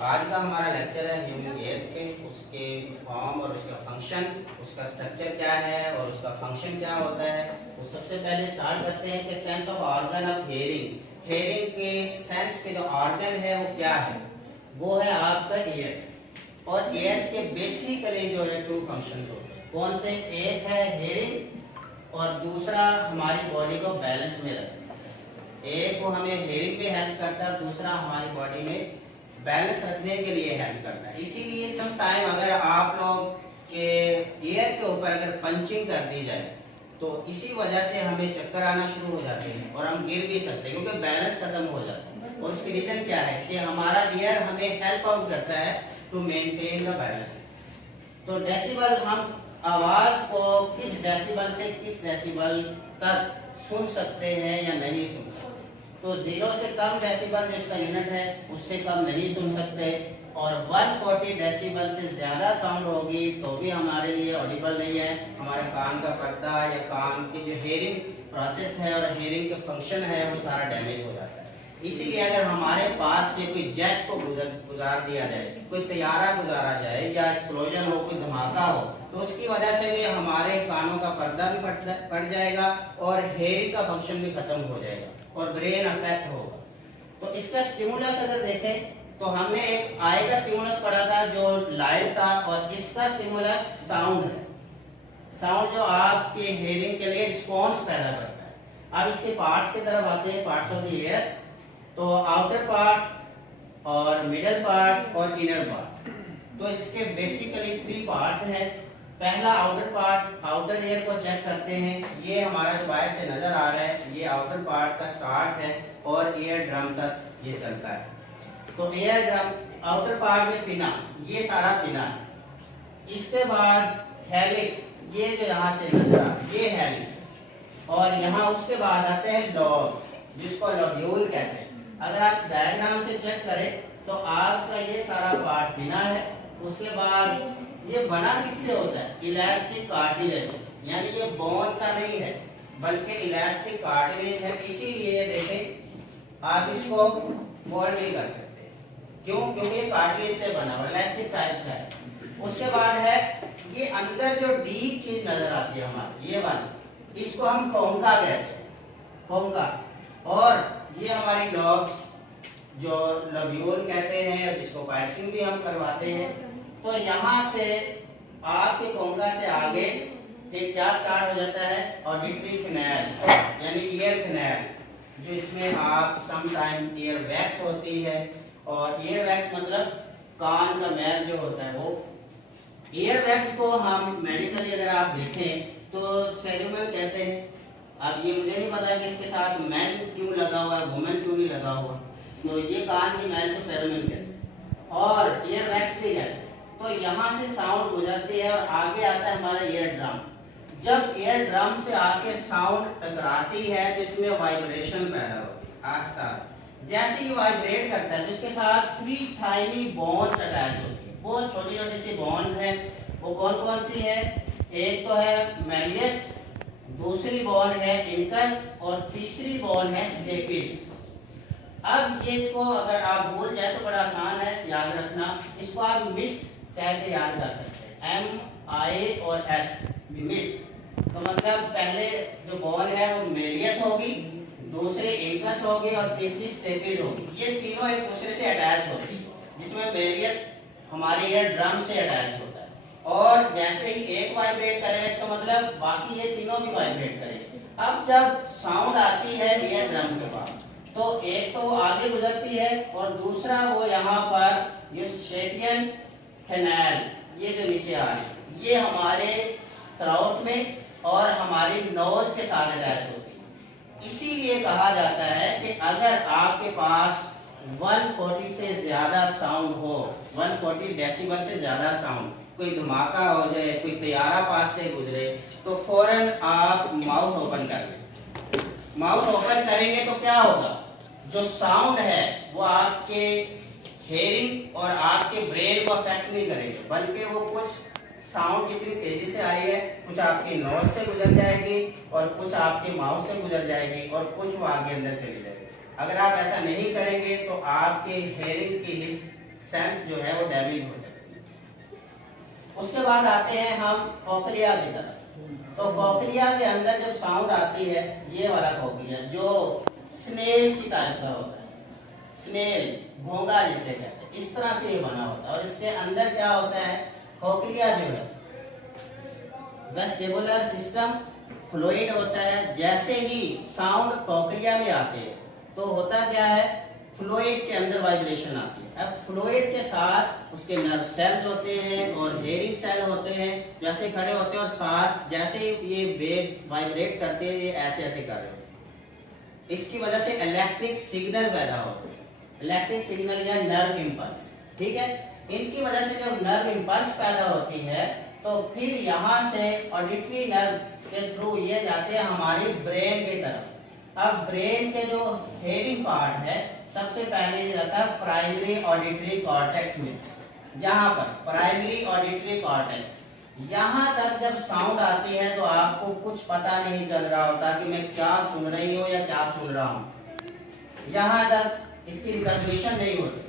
आज का हमारा लेक्चर है ह्यूमन ईयर के, उसके फॉर्म और उसका फंक्शन, उसका स्ट्रक्चर क्या है और उसका फंक्शन क्या होता है। तो सबसे पहले स्टार्ट करते हैं कि sense of organ of hearing. Hearing के सेंस के जो ऑर्गन है वो क्या है, वो है आपका ईयर। और ईयर के बेसिकली जो है टू फंक्शन होते हैं। कौन से? एक है हियरिंग और दूसरा हमारी बॉडी को बैलेंस में रखना। एक वो हमें हियरिंग में हेल्प करता है, दूसरा हमारी बॉडी में बैलेंस रखने के लिए हेल्प करता है। इसीलिए सम टाइम अगर आप लोग के ईयर के ऊपर अगर पंचिंग कर दी जाए तो इसी वजह से हमें चक्कर आना शुरू हो जाते हैं और हम गिर भी सकते हैं, क्योंकि बैलेंस खत्म हो जाता है। और उसकी रीजन क्या है कि हमारा ईयर हमें हेल्प आउट करता है टू मेंटेन द बैलेंस। तो डेसिबल, हम आवाज को किस डेसिबल से किस डेसिबल तक सुन सकते हैं या नहीं सुन सकते। तो 0 से कम डेसिबल जो इसका यूनिट है उससे कम नहीं सुन सकते, और 140 डेसिबल से ज्यादा साउंड होगी तो भी हमारे लिए ऑडिबल नहीं है। हमारे कान का पर्दा या कान की जो हियरिंग प्रोसेस है और हियरिंग के फंक्शन है वो सारा डैमेज हो जाता है। इसीलिए अगर हमारे पास से कोई जेट को गुजार दिया जाए, कोई तैयारा गुजारा जाए या एक्सप्लोजन हो, कोई धमाका हो, तो उसकी वजह से भी हमारे कानों का पर्दा भी फट जाएगा और हेयरिंग का फंक्शन भी खत्म हो जाएगा और ब्रेन अफेक्ट होगा। तो इसका स्टिमुलस अगर देखें तो हमने एक आई का स्टिमुलस पढ़ा था जो लाइट था, और इसका स्टिमुलस साउंड है। साउंड जो आपके हेयरिंग के लिए रिस्पॉन्स पैदा करता है। अब इसके पार्ट्स की तरफ आते हैं, पार्ट्स ऑफ द ईयर। तो आउटर पार्ट्स और मिडल पार्ट और इनर पार्ट। तो इसके बेसिकली 3 पार्ट्स हैं। पहला आउटर पार्ट, आउटर ईयर को चेक करते हैं। ये हमारा जो बाहर से नजर आ रहा है ये आउटर पार्ट का स्टार्ट है और ईयर ड्रम तक ये चलता है। तो ईयर ड्रम, आउटर पार्ट में पिना, ये सारा पिना है। इसके बाद हेलिक्स, ये जो यहाँ से नजर आ रहा है ये हेलिक्स, और यहाँ उसके बाद आते हैं लॉब्स जिसको लॉब्यूल कहते हैं। अगर आप डायग्राम से चेक करें तो आपका ये सारा पार्ट पिना है। उसके बाद ये बना किससे होता है? इलास्टिक कार्टिलेज, यानी ये बोन का नहीं है बल्कि इलास्टिक कार्टिलेज है। इसीलिए देखें आप इसको फोल्ड नहीं कर सकते। क्यों? क्योंकि ये कार्टिलेज से बना हुआ इलास्टिक टाइप का है। उसके बाद है ये अंदर जो डीप चीज नजर आती है हमारी, ये वाली, इसको हम कोंका कहते हैं, कोंका। और ये हमारी लॉब जो लब्यूल कहते हैं, जिसको पायसिंग भी हम करवाते हैं। तो यहाँ से आपके कोंका से आगे एक क्या स्टार्ट हो जाता है? ऑडिटरी कैनाल यानी ईयर कैनाल, जो इसमें आप सम टाइम ईयर वैक्स होती है। और ईयर वैक्स मतलब कान का मैल जो होता है वो। ईयर वैक्स को हम मेडिकली अगर आप देखें तो सेरुमन कहते हैं। अब ये मुझे नहीं पता कि इसके साथ मैन क्यों लगा हुआ है, वुमेन क्यों नहीं लगा हुआ। तो ये कान की मैल को सेरुमन कहते हैं और ईयर वैक्स भी कहते हैं। तो यहाँ से साउंड गुजरती है और आगे आता है हमारा ईयर ड्रम। जब ईयर ड्रम से आके साउंड टकराती है तो इसमें वाइब्रेशन पैदा होती है आस्ता। जैसे ही वाइब्रेट करता है तो इसके साथ 3 टाइनी बोन्स अटैच होती है। बहुत छोटी छोटी सी बोन्स हैं। वो कौन कौन सी है? एक तो है मेलियस, दूसरी बोन है इंकस और तीसरी बोन है स्टेपिस। अब ये इसको अगर आप भूल जाए तो बड़ा आसान है याद रखना। इसको आप मिस कह के याद कर सकते हैं, MI और S, मिस। तो मतलब पहले जो बोन है वो मेलियस होगी, दूसरी इंकस होगी और तीसरी स्टेपिस होगी। ये तीनों एक दूसरे से अटैच होती है, जिसमें मेलियस हमारे ईयर ड्रम से अटैच होता है। और जैसे ही एक वाइब्रेट करेगा इसका मतलब बाकी ये तीनों भी वाइब्रेट करेंगे। अब जब साउंड आती है ईयर ड्रम के पास तो एक तो वो आगे गुजरती है और दूसरा वो यहाँ पर ये शेपियन कैनाल, ये जो नीचे आ रही है, ये हमारे थ्रोट में और हमारी नोज के साथ अटैच होती है। इसीलिए कहा जाता है कि अगर आपके पास 140 से ज्यादा साउंड हो, 140 डेसिबल से ज्यादा साउंड, कोई धमाका हो जाए, कोई तैयारा पास से गुजरे, तो फौरन आप माउथ ओपन कर लें। माउथ ओपन करेंगे तो क्या होगा? जो साउंड है वो आपके हेयरिंग और आपके ब्रेन को अफेक्ट नहीं करेंगे, बल्कि वो कुछ साउंड जितनी तेजी से आई है, कुछ आपकी नोज से गुजर जाएगी और कुछ आपके माउथ से गुजर जाएगी और कुछ वो आगे अंदर चली जाएगी। अगर आप ऐसा नहीं करेंगे तो आपके हेयरिंग की सेंस जो है वो डैमेज हो सकती है। उसके बाद आते हैं हम कॉकलिया की तरफ। तो कॉकलिया के अंदर जब साउंड आती है, ये वाला कॉकलिया जो स्नेल की टाइप का होता है, स्नेल घोंगा जिसे कहते हैं, इस तरह से ये बना होता है। और इसके अंदर क्या होता है, कॉकलिया जो है वेस्टिबुलर सिस्टम फ्लूइड होता है। जैसे ही साउंड कॉकलिया में आते हैं तो होता क्या है, फ्लूइड के अंदर वाइब्रेशन आती है। अब फ्लूइड के साथ उसके नर्व सेल्स होते हैं और हेयरिंग सेल होते हैं, जैसे खड़े होते हैं और साथ जैसे ये वेव वाइब्रेट करते हैं, ये ऐसे ऐसे कर रहे होते हैं। इसकी वजह से इलेक्ट्रिक सिग्नल पैदा होते हैं, इलेक्ट्रिक सिग्नल या नर्व इंपल्स, ठीक है। इनकी वजह से जब नर्व इंपल्स पैदा होती है तो फिर यहाँ से ऑडिटरी नर्व के थ्रू ये जाते हैं हमारी ब्रेन की तरफ। अब ब्रेन के जो हेयरिंग पार्ट है सबसे पहले ये जाता है प्राइमरी ऑडिटरी कॉर्टेक्स में। यहाँ पर प्राइमरी ऑडिटरी कॉर्टेक्स, यहाँ तक जब साउंड आती है तो आपको कुछ पता नहीं चल रहा होता कि मैं क्या सुन रही हूँ या क्या सुन रहा हूँ, यहाँ तक इसकी रिकॉग्निशन नहीं होती।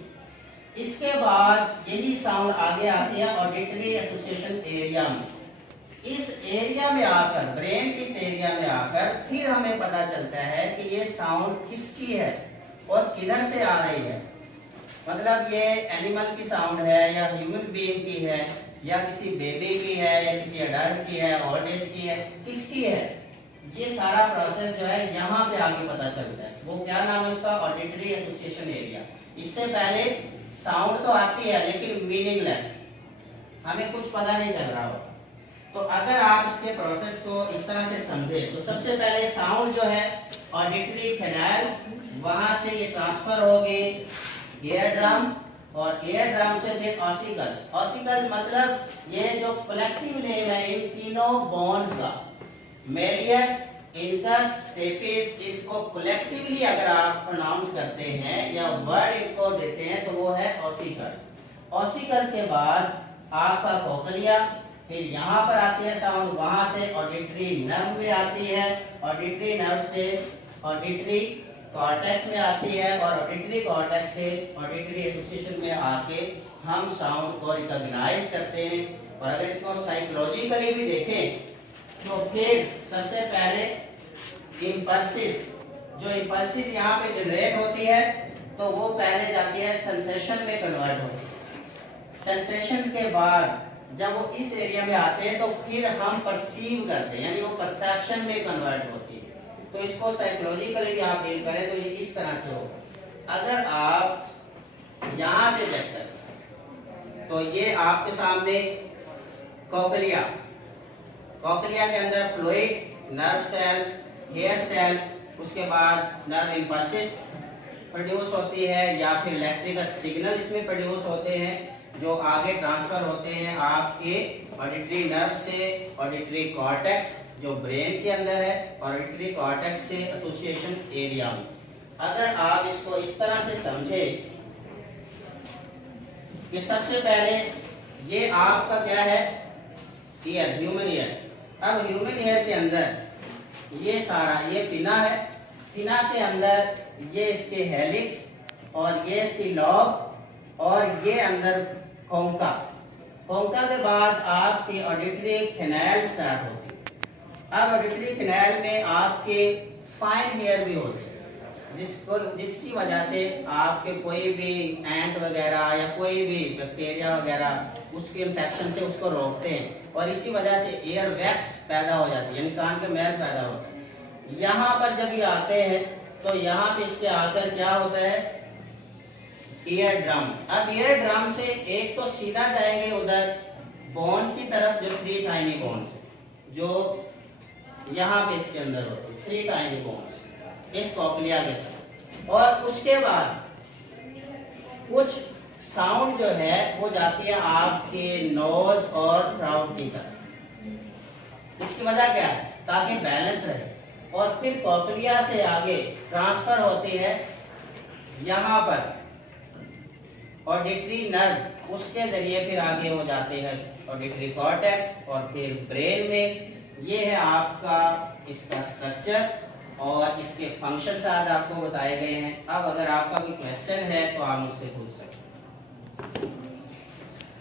इसके बाद यही साउंड आगे आती है ऑडिटरी एसोसिएशन एरिया में। इस एरिया में आकर, ब्रेन के इस एरिया में आकर फिर हमें पता चलता है कि ये साउंड किसकी है और किधर से आ रही है। मतलब ये एनिमल की साउंड है या ह्यूमन बीइंग की है या किसी बेबी की है या किसी अडल्ट की है, ओल्ड एज की है, किसकी है, ये सारा प्रोसेस जो है यहाँ पे आगे पता चलता है। वो क्या नाम है उसका, ऑडिटरी एसोसिएशन एरिया। इससे पहले साउंड तो आती है लेकिन मीनिंगलेस, हमें कुछ पता नहीं चल रहा हो। तो अगर आप इसके प्रोसेस को इस तरह से समझे तो सबसे पहले साउंड जो है ऑडिटरी कैनाल, वहां से ये ट्रांसफर होगी ईयर ड्रम और ईयर ड्रम से फिर ऑसिकल्स। ऑसिकल्स मतलब ये जो कलेक्टिव नेम है इन तीनों बोन्स का, मेडियस, इनकस, स्टेपिस, इनको कलेक्टिवली अगर आप प्रोनाउंस करते हैं या वर्ड इनको देते हैं तो वो है ऑसिकल। ऑसिकल के बाद आपका कोकलिया, फिर यहाँ पर आती है साउंड, वहां से ऑडिटरी नर्व में आती है, ऑडिटरी नर्व से ऑडिटरी कॉर्टेक्स में आती है और ऑडिटरी कॉर्टेक्स से ऑडिटरी एसोसिएशन में आके हम साउंड को रिकॉग्नाइज करते हैं। और अगर इसको साइकोलॉजिकली भी देखें तो फिर सबसे पहले इम्पल्सिस, जो इम्पल्सिस यहाँ पे जनरेट होती है तो वो पहले जाती है सेंसेशन में कन्वर्ट होती है। सेंसेशन के बाद जब वो इस एरिया में आते हैं तो फिर हम परसीव करते हैं, यानी वो परसेप्शन में कन्वर्ट होती है। तो इसको साइकोलॉजिकली भी आप डील करें तो ये इस तरह से होगा। अगर आप यहाँ से चेक करें तो ये आपके सामने कोकलिया, कोकलिया के अंदर fluid, nerve cells, hair cells, उसके बाद नर्व इंपल्सिस प्रोड्यूस होती है या फिर इलेक्ट्रिकल सिग्नल इसमें प्रोड्यूस होते हैं जो आगे ट्रांसफर होते हैं आपके ऑडिटरी नर्व से ऑडिटरी कॉर्टेक्स जो ब्रेन के अंदर है, ऑडिटरी कॉर्टेक्स से एसोसिएशन एरिया में। अगर आप इसको इस तरह से समझे कि सबसे पहले ये आपका क्या है, ईयर, ह्यूमन ईयर। अब ह्यूमन ईयर के अंदर ये सारा, ये पिना है, पिना के अंदर ये इसके हेलिक्स और ये इसकी लॉब और ये अंदर खोंका। खोंका के बाद आपकी ऑडिटरी कैनाल स्टार्ट होती है। अब ऑडिटरी कैनाल में आपके फाइन हेयर भी होते हैं जिसकी वजह से आपके कोई भी एंट वगैरह या कोई भी बैक्टीरिया वगैरह उसके इन्फेक्शन से उसको रोकते हैं और इसी वजह से एयर वैक्स पैदा हो जाती है, यानी कान का मैल पैदा होता है। यहाँ पर जब ये आते हैं तो यहाँ पे इसके आकर क्या होता है, ईयर ड्रम। अब ईयर ड्रम से एक तो सीधा जाएंगे उधर बोन्स की तरफ जो 3 टाइनी बोन्स जो यहाँ पे इसके अंदर होते हैं, 3 टाइनी बोन्स इस कोकलिया के साथ। और उसके बाद कुछ साउंड जो है वो जाती है आपके नोज और थ्रोट की तरफ। इसकी वजह क्या है, ताकि बैलेंस रहे। और फिर कोकलिया से आगे ट्रांसफर होती है यहाँ पर ऑडिटरी नर्व, उसके जरिए फिर आगे हो जाते हैं ऑडिटरी कॉर्टेक्स और फिर ब्रेन में। ये है आपका इसका स्ट्रक्चर और इसके फंक्शन आज आपको बताए गए हैं। अब अगर आपका कोई क्वेश्चन है तो आप मुझसे पूछिए।